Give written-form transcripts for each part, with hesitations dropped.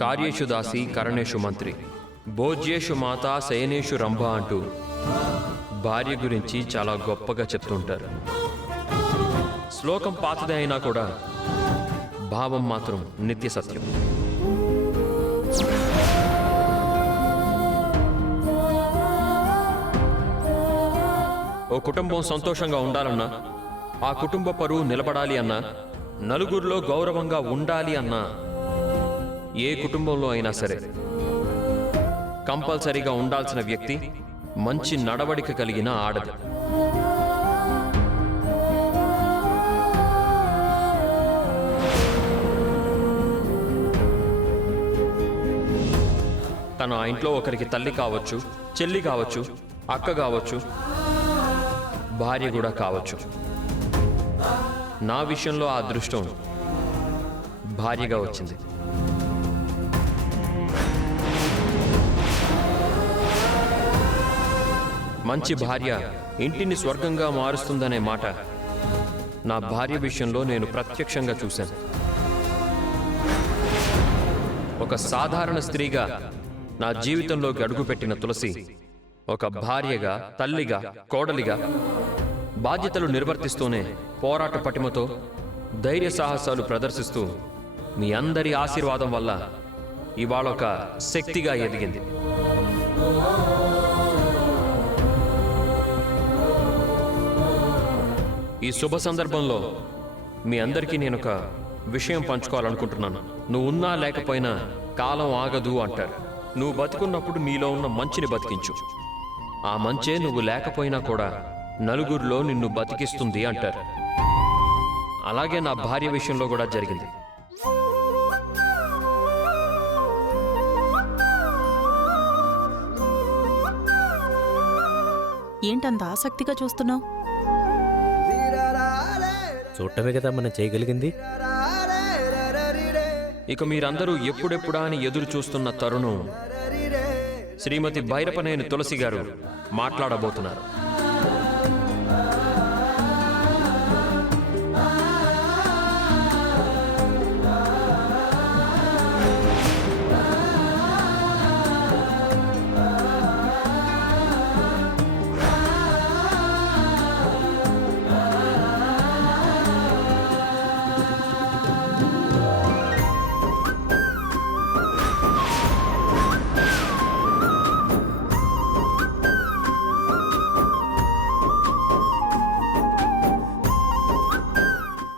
కార్యేషు దాసి కరణేషు మంత్రి, భోజ్యేషు మాత శయనేషు రంభ అంటూ భార్య గురించి చాలా గొప్పగా చెప్తుంటారు. శ్లోకం పాతదే అయినా కూడా భావం మాత్రం నిత్య సత్యం. ఓ కుటుంబం సంతోషంగా ఉండాలన్నా, ఆ కుటుంబ పరువు నిలబడాలి అన్నా, నలుగురిలో గౌరవంగా ఉండాలి అన్నా, ఏ కుటుంబంలో అయినా సరే కంపల్సరీగా ఉండాల్సిన వ్యక్తి మంచి నడవడిక కలిగిన ఆడది. తను ఆ ఇంట్లో ఒకరికి తల్లి కావచ్చు, చెల్లి కావచ్చు, అక్క కావచ్చు, భార్య కూడా కావచ్చు. నా విషయంలో ఆ అదృష్టం భార్యగా వచ్చింది. మంచి భార్య ఇంటిని స్వర్గంగా మారుస్తుందనే మాట నా భార్య విషయంలో నేను ప్రత్యక్షంగా చూశాను. ఒక సాధారణ స్త్రీగా నా జీవితంలోకి అడుగుపెట్టిన తులసి ఒక భార్యగా, తల్లిగా, కోడలిగా బాధ్యతలు నిర్వర్తిస్తూనే పోరాట పటిమతో ధైర్య సాహసాలు ప్రదర్శిస్తూ మీ అందరి ఆశీర్వాదం వల్ల ఇవాళ ఒక శక్తిగా ఎదిగింది. ఈ శుభ సందర్భంలో మీ అందరికీ నేను ఒక విషయం పంచుకోవాలనుకుంటున్నాను. నువ్వు ఉన్నా లేకపోయినా కాలం ఆగదు అంటారు. నువ్వు బతికున్నప్పుడు నీలో ఉన్న మంచిని బతికించు. ఆ మంచే నువ్వు లేకపోయినా కూడా నలుగురిలో నిన్ను బతికిస్తుంది అంటారు. అలాగే నా భార్య విషయంలో కూడా జరిగింది. ఏంటంత ఆసక్తిగా చూస్తున్నావు? చూడటమే కదా మనం చేయగలిగింది. ఇక మీరందరూ ఎప్పుడెప్పుడా అని ఎదురు చూస్తున్న తరుణం శ్రీమతి భైరపనేని తులసి గారు మాట్లాడబోతున్నారు.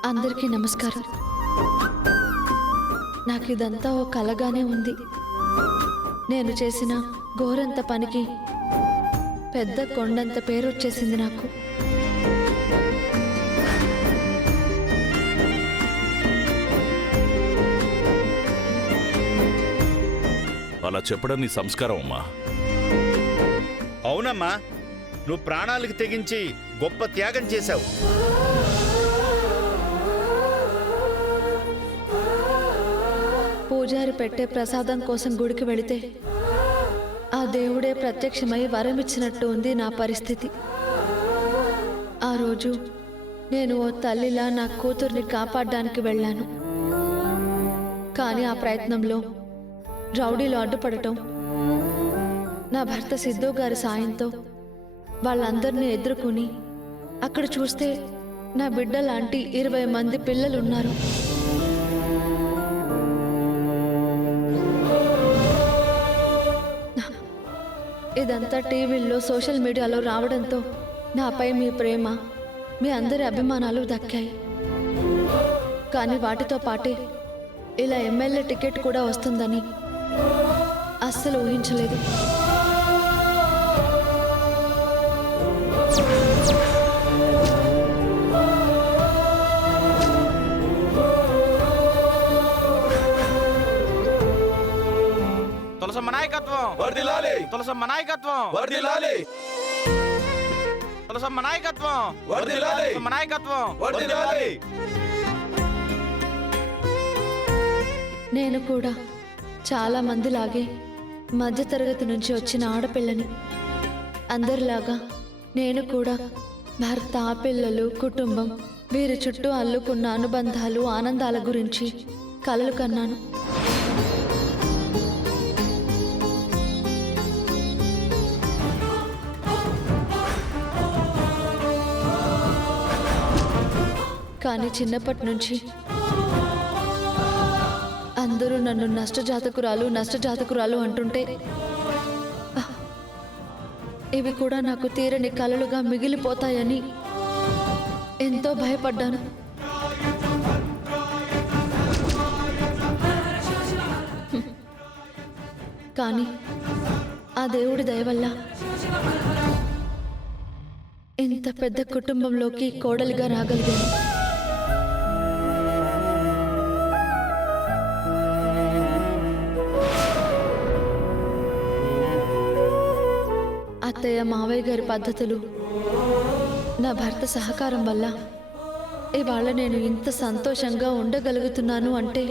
అందరికీ నమస్కారం. నాకు ఇదంతా ఓ కలగానే ఉంది. నేను చేసిన ఘోరంత పనికి పెద్ద కొండంత పేరు వచ్చేసింది నాకు. అలా చెప్పడం నీ సంస్కారం అమ్మా. అవునమ్మా, నువ్వు ప్రాణాలకు తెగించి గొప్ప త్యాగం చేశావు. పూజారి పెట్టే ప్రసాదం కోసం గుడికి వెళితే ఆ దేవుడే ప్రత్యక్షమై వరమిచ్చినట్టు ఉంది నా పరిస్థితి. ఆ రోజు నేను ఓ తల్లిలా నా కూతుర్ని కాపాడడానికి వెళ్ళాను. కానీ ఆ ప్రయత్నంలో రౌడీలు అడ్డుపడటం, నా భర్త సిద్ధు గారి సాయంతో వాళ్ళందరినీ ఎదుర్కొని అక్కడ చూస్తే నా బిడ్డ లాంటి 20 మంది పిల్లలున్నారు. ఇదంతా టీవీల్లో, సోషల్ మీడియాలో రావడంతో నాపై మీ ప్రేమ, మీ అందరి అభిమానాలు దక్కాయి. కానీ వాటితో పాటే ఇలా ఎమ్మెల్యే టికెట్ కూడా వస్తుందని అస్సలు ఊహించలేదు. తులసమ్మ నాయకత్వం వర్ధిల్లాలి, తులసమ్మ నాయకత్వం వర్ధిల్లాలి, తులసమ్మ నాయకత్వం వర్ధిల్లాలి, తులసమ్మ నాయకత్వం వర్ధిల్లాలి. నేను కూడా చాలా మందిలాగే మధ్యతరగతి నుంచి వచ్చిన ఆడపిల్లని. అందరిలాగా నేను కూడా భర్త, పిల్లలు, కుటుంబం, వీరి చుట్టూ అల్లుకున్న అనుబంధాలు, ఆనందాల గురించి కలలు కన్నాను. కానీ చిన్నప్పటి నుంచి అందరూ నన్ను నష్టజాతకురాలు అంటుంటే ఇవి కూడా నాకు తీరని కలలుగా మిగిలిపోతాయని ఎంతో భయపడ్డాను. కానీ ఆ దేవుడి దయ వల్ల ఇంత పెద్ద కుటుంబంలోకి కోడలిగా రాగలిగాను. అత్తయ్య మావయ్య గారి పద్ధతులు, నా భర్త సహకారం వల్ల ఇవాళ నేను ఇంత సంతోషంగా ఉండగలుగుతున్నాను అంటే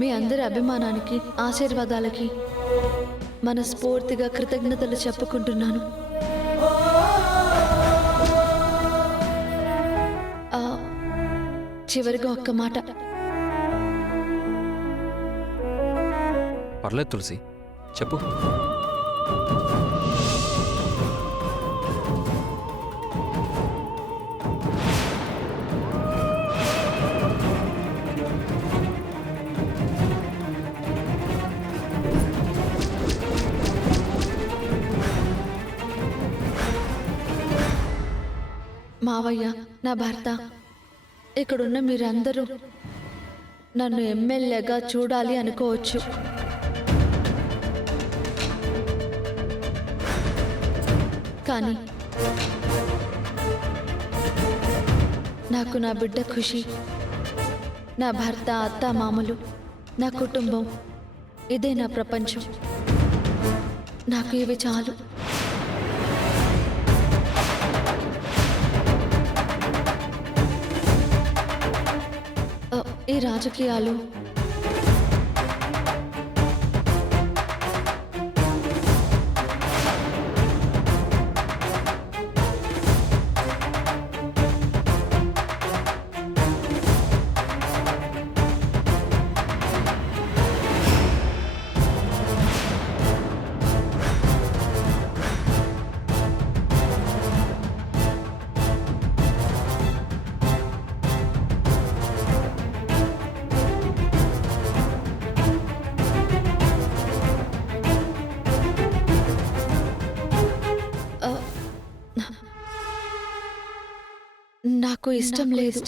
మీ అందరి అభిమానానికి, ఆశీర్వాదాలకి మనస్ఫూర్తిగా కృతజ్ఞతలు చెప్పుకుంటున్నాను. చివరిగా ఒక్క మాట. పర్లేదు తులసి, చెప్పు. మావయ్య, నా భర్త, ఇక్కడున్న మీరందరూ నన్ను ఎమ్మెల్యేగా చూడాలి అనుకోవచ్చు. కానీ నాకు నా బిడ్డ ఖుషి, నా భర్త, అత్త, మామలు, నా కుటుంబం, ఇదే నా ప్రపంచం. నాకు ఇవి చాలు. ఈ రాజకీయాలు నాకు ఇష్టం లేదు.